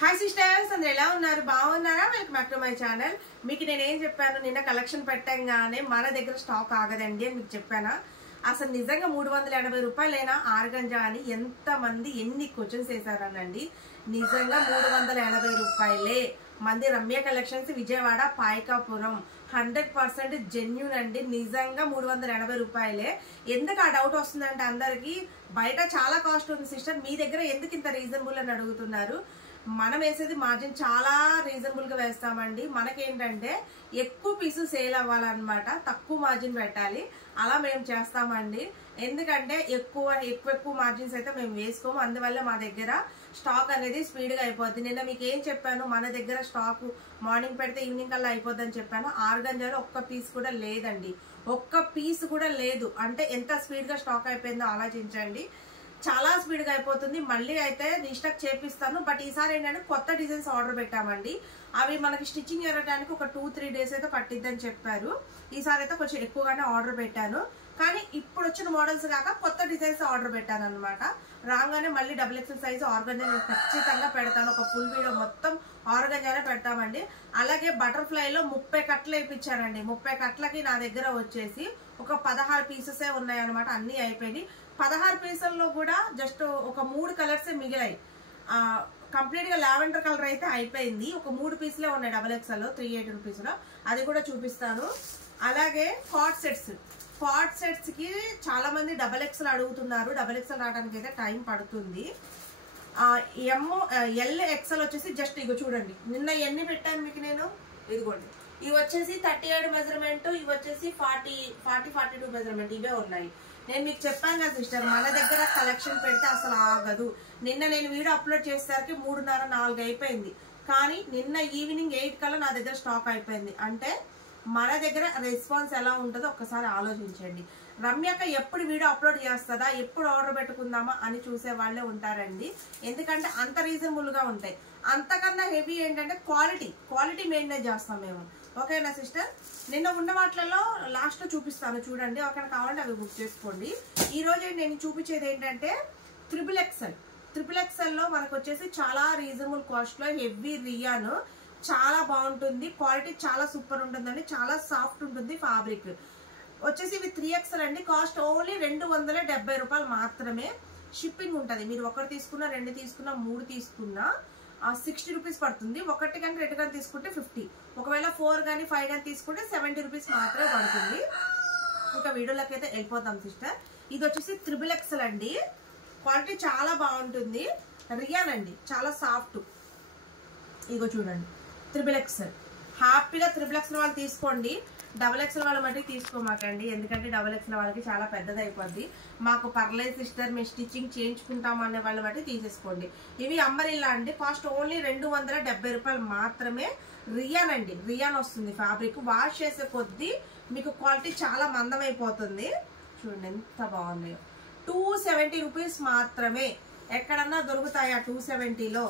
Hi sisters, అందరూ ఎలా ఉన్నారు? బాగున్నారా? Welcome back to my channel. మీకు నేనేం చెప్పాను, నిన్న కలెక్షన్ పెట్టంగానే మన దగ్గర స్టాక్ ఆగదండి అని మీకు చెప్పానా? అసలు నిజంగా 380 రూపాయలైనా ఆర్గంజా అని ఎంతమంది ఎన్ని క్వశ్చన్స్ వేసారనండి. నిజంగా 380 రూపాయలే. మంది రమ్య కలెక్షన్స్, విజయవాడ, పాయకాపురం. 100% జెన్యూన్ అండి. నిజంగా 380 రూపాయలే. ఎందుకు ఆ డౌట్ వస్తుందంటే అందరికి, బయట చాలా కాస్ట్ ఉంది సిస్టర్, మీ దగ్గర ఎందుకు ఇంత రీజనబుల్ అని అడుగుతున్నారు. మనం వేసేది మార్జిన్ చాలా రీజనబుల్ గా వేస్తామండి. మనకేంటంటే ఎక్కువ పీసులు సేల్ అవ్వాలన్నమాట, తక్కువ మార్జిన్ పెట్టాలి. అలా మేము చేస్తామండి. ఎందుకంటే ఎక్కువ మార్జిన్స్ అయితే మేము వేసుకోము. అందువల్ల మా దగ్గర స్టాక్ అనేది స్పీడ్ గా అయిపోద్ది. నిన్న మీకు ఏం చెప్పాను, మన దగ్గర స్టాక్ మార్నింగ్ పెడితే ఈవినింగ్ కల్లా అయిపోద్ది అని చెప్పాను. ఆర్గంజాలో ఒక్క పీస్ కూడా లేదండి, ఒక్క పీస్ కూడా లేదు. అంటే ఎంత స్పీడ్ గా స్టాక్ అయిపోయిందో ఆలోచించండి. చాలా స్పీడ్ గా అయిపోతుంది. మళ్ళీ అయితే రీస్టాక్ చేపిస్తాను. బట్ ఈసారి ఏంటంటే కొత్త డిజైన్స్ ఆర్డర్ పెట్టామండి. అవి మనకి స్టిచ్చింగ్ జరగడానికి ఒక 2-3 డేస్ అయితే పట్టిద్దని చెప్పారు. ఈసారి అయితే కొంచెం ఎక్కువగానే ఆర్డర్ పెట్టాను. కానీ ఇప్పుడు వచ్చిన మోడల్స్ కాక కొత్త డిజైన్స్ ఆర్డర్ పెట్టాను అనమాట. రాగానే మళ్ళీ XXL సైజ్ ఆర్గంజా నేను ఖచ్చితంగా పెడతాను. ఒక ఫుల్ వీడియో మొత్తం ఆర్గంజానే పెడతామండి. అలాగే బటర్ఫ్లై లో 30 కట్టలు వేయించానండి. 30 కట్టలకి నా దగ్గర వచ్చేసి ఒక 16 పీసెస్ ఉన్నాయి అనమాట. అన్ని అయిపోయినాయి. 16 పీసుల్లో కూడా జస్ట్ ఒక 3 కలర్స్ మిగిలాయి. కంప్లీట్ గా లావెండర్ కలర్ అయితే అయిపోయింది. ఒక 3 పీసులే ఉన్నాయి XXL లో, 380 రూపీస్ లో. అది కూడా చూపిస్తాను. అలాగే కాట్ సెట్స్ కి చాలా మంది XXL అడుగుతున్నారు. XXL రావడానికి అయితే టైం పడుతుంది. LXL వచ్చేసి జస్ట్ ఇగో చూడండి, నిన్న ఎన్ని పెట్టాను మీకు నేను. ఇదిగోండి, ఇవి వచ్చేసి 37 మెజర్మెంట్, ఇవి వచ్చేసి 42 మెజర్మెంట్. ఇవే ఉన్నాయి. నేను మీకు చెప్పాను కదా సిస్టర్, మన దగ్గర కలెక్షన్ పెడితే అసలు ఆగదు. నిన్న నేను వీడియో అప్లోడ్ చేసేసరికి 3:30-4 అయిపోయింది. కానీ నిన్న ఈవినింగ్ 8 కల్లా నా దగ్గర స్టాక్ అయిపోయింది. అంటే మన దగ్గర రెస్పాన్స్ ఎలా ఉంటుందో ఒక్కసారి ఆలోచించండి. రమ్యక ఎప్పుడు వీడియో అప్లోడ్ చేస్తుందా, ఎప్పుడు ఆర్డర్ పెట్టుకుందామా అని చూసే వాళ్ళే ఉంటారండి. ఎందుకంటే అంత రీజనబుల్ గా ఉంటాయి. అంతకన్నా హెవీ ఏంటంటే క్వాలిటీ మెయింటైన్ చేస్తాం మేము. ఓకేనా సిస్టర్? నిన్న ఉన్న వాటిలలో లాస్ట్ లో చూపిస్తాను చూడండి. ఎవరికైనా కావాలంటే అవి బుక్ చేసుకోండి. ఈ రోజు నేను చూపించేది ఏంటంటే XXL లో మనకు వచ్చేసి చాలా రీజనబుల్ కాస్ట్ లో హెవీ రియాన్. చాలా బాగుంటుంది. క్వాలిటీ చాలా సూపర్ ఉంటుందండి. చాలా సాఫ్ట్ ఉంటుంది. ఫ్యాబ్రిక్ వచ్చేసి ఇవి 3XL అండి. కాస్ట్ ఓన్లీ 270 రూపాయలు మాత్రమే. షిప్పింగ్ ఉంటుంది. మీరు 1 తీసుకున్నా, 2 తీసుకున్నా, 3 తీసుకున్నా 60 రూపీస్ పడుతుంది. 1 కానీ 2 కానీ తీసుకుంటే 50. ఒకవేళ 4 కానీ 5 కానీ తీసుకుంటే 70 రూపీస్ మాత్రమే పడుతుంది. ఇంకా వీడియోలోకి అయితే వెళ్ళిపోతాం సిస్టర్. ఇది వచ్చేసి XXL అండి. క్వాలిటీ చాలా బాగుంటుంది. రియాన్ అండి, చాలా సాఫ్ట్. ఇగో చూడండి, XXL. హ్యాపీగా XXL వాళ్ళు తీసుకోండి. XXL వాళ్ళ మటుకు తీసుకోమాకండి. ఎందుకంటే XXL వాళ్ళకి చాలా పెద్దది అయిపోద్ది. మాకు పర్లేదు సిస్టర్, మేము స్టిచ్చింగ్ చేయించుకుంటాం అనే వాళ్ళ మటుకు తీసేసుకోండి. ఇవి అంబరిల్లా అండి. కాస్ట్ ఓన్లీ 270 రూపాయలు మాత్రమే. రియాన్ అండి, రియాన్ వస్తుంది ఫ్యాబ్రిక్. వాష్ చేసే కొద్దీ మీకు క్వాలిటీ చాలా మందమైపోతుంది. చూడండి ఎంత బాగున్నాయో. 270 రూపీస్ మాత్రమే. ఎక్కడన్నా దొరుకుతాయా 270లో?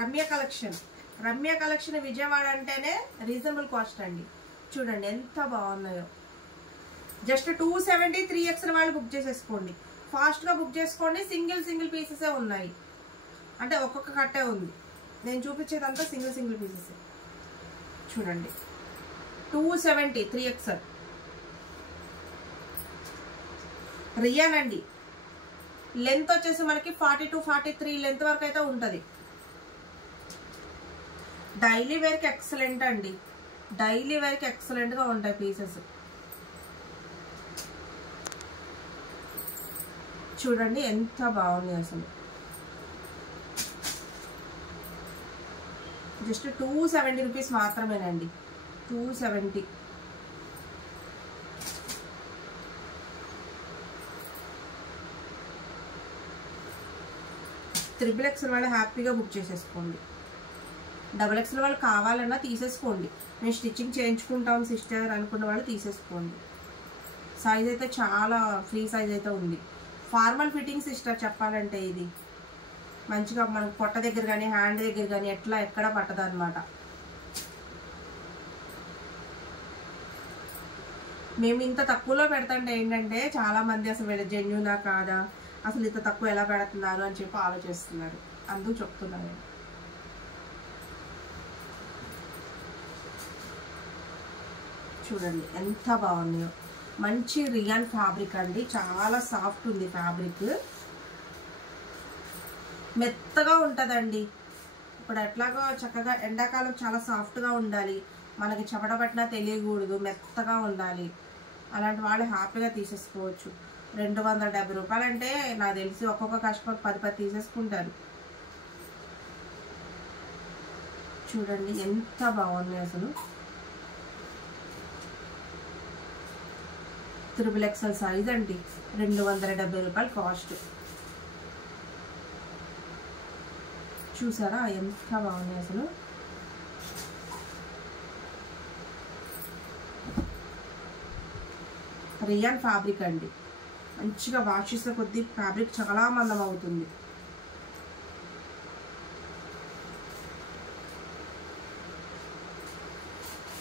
రమ్య కలెక్షన్ విజయవాడ అంటేనే రీజనబుల్ కాస్ట్ అండి. చూడండి ఎంత బాగున్నాయో. జస్ట్ 270. 3XL వాళ్ళు బుక్ చేసేసుకోండి. ఫాస్ట్ గా బుక్ చేసుకోండి. సింగిల్ పీసెసే ఉన్నాయి. అంటే ఒక్కొక్క కట్టే ఉంది. నేను చూపించేదంతా సింగిల్ పీసెస్. చూడండి 270 3XL రియాన్ అండి. లెంత్ వచ్చేసి మనకి 42-43 లెంత్ వరకు అయితే ఉంటది. డైలీ వేర్ కి ఎక్సలెంట్ అండి. డైలీ వేర్ కి ఎక్సలెంట్ గా ఉంటాయి పీసెస్. చూడండి ఎంత బాగుంది అసలు. జస్ట్ 270 రూపీస్ మాత్రమేనండి. 270. XXL వాళ్ళు హ్యాపీగా బుక్ చేసేసుకోండి. XXL వాళ్ళు కావాలన్నా తీసేసుకోండి. మేము స్టిచ్చింగ్ చేయించుకుంటాం సిస్టర్ అనుకున్న వాళ్ళు తీసేసుకోండి. సైజ్ అయితే చాలా ఫ్రీ సైజ్ అయితే ఉంది. ఫార్మల్ ఫిట్టింగ్ సిస్టర్ చెప్పాలంటే ఇది మంచిగా మనకు పొట్ట దగ్గర కానీ హ్యాండ్ దగ్గర కానీ ఎక్కడ పట్టదు అనమాట. మేము ఇంత తక్కువలో పెడతాంటే ఏంటంటే చాలా మంది అసలు జెన్యూనా కాదా, అసలు ఇంత తక్కువ ఎలా పెడుతున్నారు అని చెప్పి ఆలోచిస్తున్నారు. అందుకు చెప్తున్నాను. చూడండి ఎంత బాగున్నాయో. మంచి రియాన్ ఫ్యాబ్రిక్ అండి, చాలా సాఫ్ట్ ఉంది ఫ్యాబ్రిక్, మెత్తగా ఉంటుందండి. ఇప్పుడు ఎట్లాగో చక్కగా ఎండాకాలం చాలా సాఫ్ట్గా ఉండాలి, మనకి చెమట పట్టినా తెలియకూడదు, మెత్తగా ఉండాలి, అలాంటి వాళ్ళు హ్యాపీగా తీసేసుకోవచ్చు. 270 రూపాయలు అంటే నాకు తెలిసి ఒక్కొక్క కస్టమర్ 10 తీసేసుకుంటారు. చూడండి ఎంత బాగుంది అసలు. 3XL సైజ్ అండి, 270 రూపాయలు కాస్ట్. చూసారా ఎంత బాగుంది అసలు. రియాన్ ఫ్యాబ్రిక్ అండి, మంచిగా వాష్ చేసే కొద్దీ ఫ్యాబ్రిక్ చాలా మందం అవుతుంది.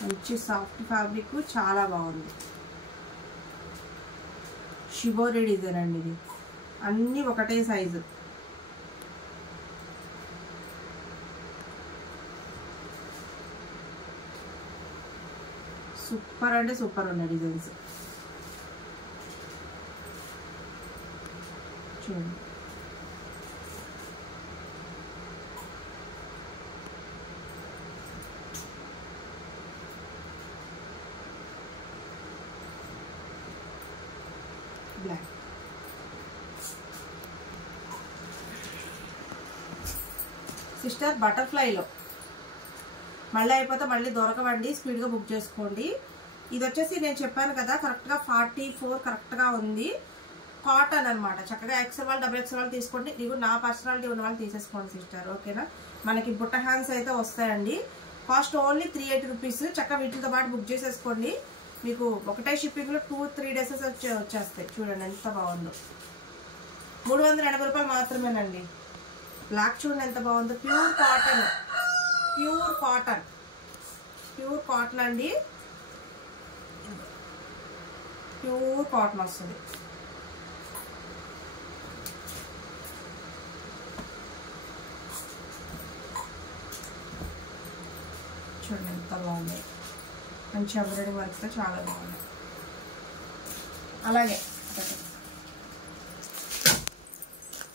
మంచి సాఫ్ట్ ఫ్యాబ్రిక్, చాలా బాగుంది. షిబోరి డిజైన్ అండి ఇది, అన్నీ ఒకటే సైజు. సూపర్ అంటే సూపర్ ఉన్నాయి డిజైన్స్. చూడండి బ్లాక్. సిస్టర్ బటర్ఫ్లైలో మళ్ళీ అయిపోతే మళ్ళీ దొరకవండి, స్పీడ్గా బుక్ చేసుకోండి. ఇది వచ్చేసి నేను చెప్పాను కదా కరెక్ట్గా 44 కరెక్ట్గా ఉంది. కాటన్ అనమాట, చక్కగా XL వాళ్ళు XXL వాళ్ళు తీసుకోండి. ఇవి నా పర్సనాలిటీ ఉన్న వాళ్ళు తీసేసుకోండి సిస్టర్, ఓకేనా. మనకి బుట్ట హ్యాండ్స్ అయితే వస్తాయండి, కాస్ట్ ఓన్లీ 380 రూపీస్. చక్కగా వీటితో పాటు బుక్ చేసేసుకోండి, మీకు ఒకటే షిప్పింగ్లో 2-3 డేస్ వచ్చేస్తాయి. చూడండి ఎంత బాగుందో, 380 రూపాయలు మాత్రమేనండి. బ్లాక్ చూడండి ఎంత బాగుందో, pure cotton, pure cotton, pure cotton అండి, ప్యూర్ కాటన్ వస్తుంది. చూడండి ఎంత బాగుంది, మంచి ఎంబ్రాయిడరీ వర్క్తో చాలా బాగుంది. అలాగే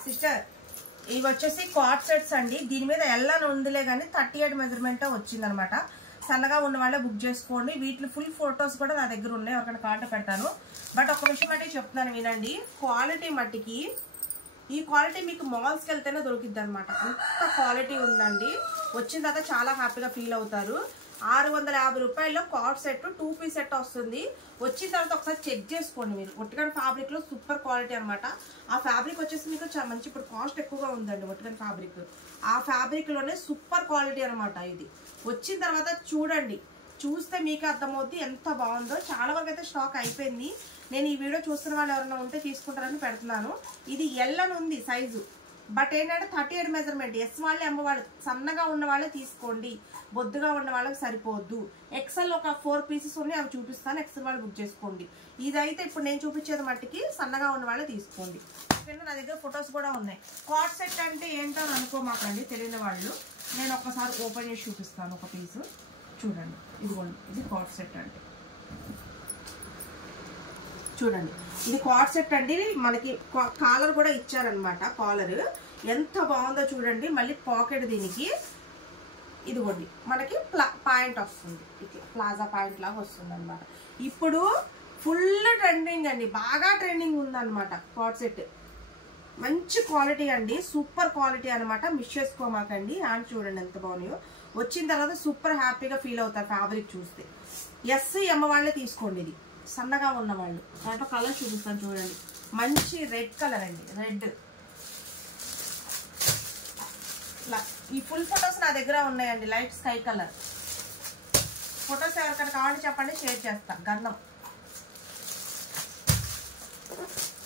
సిస్టర్ ఇవి వచ్చేసి కార్డ్ సెట్స్ అండి, దీని మీద ఎల్ అని ఉందిలే కానీ 38 మెజర్మెంట్ వచ్చిందనమాట. సన్నగా ఉన్న వాళ్ళే బుక్ చేసుకోండి. వీటిలో ఫుల్ ఫొటోస్ కూడా నా దగ్గర ఉన్నాయి, ఎవరికైనా కార్డు పెడతాను. బట్ ఒక విషయం అంటే చెప్తున్నాను వినండి, క్వాలిటీ మట్టికి ఈ క్వాలిటీ మీకు మాల్స్కి వెళ్తేనే దొరికిద్ది అనమాట, అంత క్వాలిటీ ఉందండి. వచ్చిన తర్వాత చాలా హ్యాపీగా ఫీల్ అవుతారు. 650 రూపాయల్లో కార్డ్ సెట్ 2 పీస్ సెట్ వస్తుంది. వచ్చిన తర్వాత ఒకసారి చెక్ చేసుకోండి మీరు. ఒట్టిగన్ ఫ్యాబ్రిక్ లో సూపర్ క్వాలిటీ అనమాట. ఆ ఫ్యాబ్రిక్ వచ్చేసి మీకు మంచి, ఇప్పుడు కాస్ట్ ఎక్కువగా ఉందండి ఒట్టిగన్ ఫ్యాబ్రిక్. ఆ ఫ్యాబ్రిక్ లోనే సూపర్ క్వాలిటీ అనమాట. ఇది వచ్చిన తర్వాత చూడండి, చూస్తే మీకు అర్థమవుతుంది ఎంత బాగుందో. చాలా వరకు అయితే స్టాక్ అయిపోయింది. నేను ఈ వీడియో చూస్తున్న వాళ్ళు ఎవరైనా ఉంటే తీసుకుంటారని పెడుతున్నాను. ఇది ఎల్ అని ఉంది సైజు, బట్ ఏంటంటే 38 మెజర్మెంట్. ఎస్ వాళ్ళే ఎమ్ వాళ్ళు సన్నగా ఉన్న వాళ్ళే తీసుకోండి, బొద్దుగా ఉన్న వాళ్ళకి సరిపోద్దు. ఎక్సెల్ ఒక 4 పీసెస్ ఉన్నాయి, అవి చూపిస్తాను, ఎక్సెల్ వాళ్ళు బుక్ చేసుకోండి. ఇదైతే ఇప్పుడు నేను చూపించేది మట్టికి సన్నగా ఉన్న వాళ్ళే తీసుకోండి. నా దగ్గర ఫొటోస్ కూడా ఉన్నాయి. కార్డ్ సెట్ అంటే ఏంటో అని అనుకోమాకండి తెలియని వాళ్ళు. నేను ఒక్కసారి ఓపెన్ చేసి చూపిస్తాను ఒక పీసు. చూడండి ఇదిగోండి, ఇది కార్డ్ సెట్ అంటే. చూడండి ఇది కార్డ్ సెట్ అండి. మనకి కాలర్ కూడా ఇచ్చారనమాట, కాలర్ ఎంత బాగుందో చూడండి. మళ్ళీ పాకెట్ దీనికి ఇదిగోండి, మనకి పాయింట్ వస్తుంది, ఇట్లా ప్లాజా పాయింట్ లాగా వస్తుంది అనమాట. ఇప్పుడు ఫుల్ ట్రెండింగ్ అండి, బాగా ట్రెండింగ్ ఉందన్నమాట కార్డ్ సెట్. మంచి క్వాలిటీ అండి, సూపర్ క్వాలిటీ అనమాట. మిస్ చేసుకోమాకండి. హ్యాండ్ చూడండి ఎంత బాగున్నాయో. వచ్చిన తర్వాత సూపర్ హ్యాపీగా ఫీల్ అవుతారు ఫ్యాబ్రిక్ చూస్తే. ఎస్ ఎమ్ వాళ్ళే తీసుకోండి. ఇది సన్నగా ఉన్న వాళ్ళు. దాంట్లో కలర్ చూపిస్తాను చూడండి, మంచి రెడ్ కలర్ అండి, రెడ్. ఈ ఫుల్ ఫొటోస్ నా దగ్గర ఉన్నాయండి, లైట్ స్కై కలర్ ఫొటోస్. ఎవరికైనా కావాలంటే చెప్పండి, షేర్ చేస్తాను. గంధం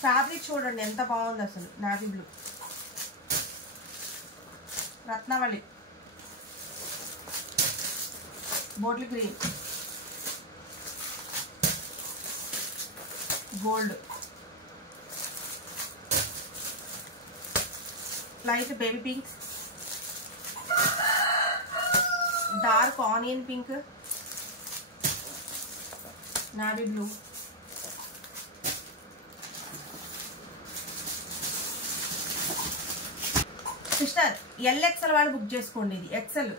ఫ్యాబ్రిక్ చూడండి ఎంత బాగుంది అసలు. Navy blue, Ratnavali, bottle green, gold, light baby pink, dark onion pink, navy blue, sister L XL వాళ్ళు బుక్ చేసుకోండి. ఇది ఎక్సెల్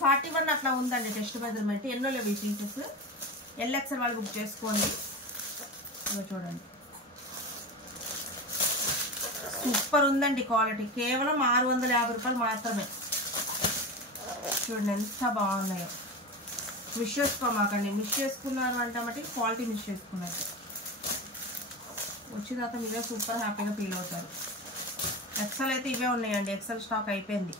41 అట్లా ఉందండి టెస్ట్ మెజర్మెంట్. ఎన్నో లేవు ఈ పీసెస్. ఎల్ఎక్స్ఎల్ వాళ్ళు బుక్ చేసుకోండి. చూడండి సూపర్ ఉందండి క్వాలిటీ. కేవలం 650 రూపాయలు మాత్రమే. చూడండి ఎంత బాగున్నాయో. మిస్ చేసుకోమాకండి. మిస్ చేసుకున్నారు అంటే మట్టి క్వాలిటీ మిస్ చేసుకున్నారు. వచ్చిన తర్వాత మీరే సూపర్ హ్యాపీగా ఫీల్ అవుతారు. ఎక్సెల్ అయితే ఇవే ఉన్నాయండి. ఎక్సెల్ స్టాక్ అయిపోయింది.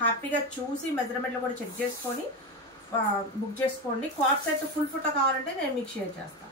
హ్యాపీగా చూసి మెజర్మెంట్లు కూడా చెక్ చేసుకొని బుక్ చేసుకోండి. క్వార్ట్ సెట్ ఫుల్ ఫోటో కావాలంటే నేను మీకు షేర్ చేస్తాను.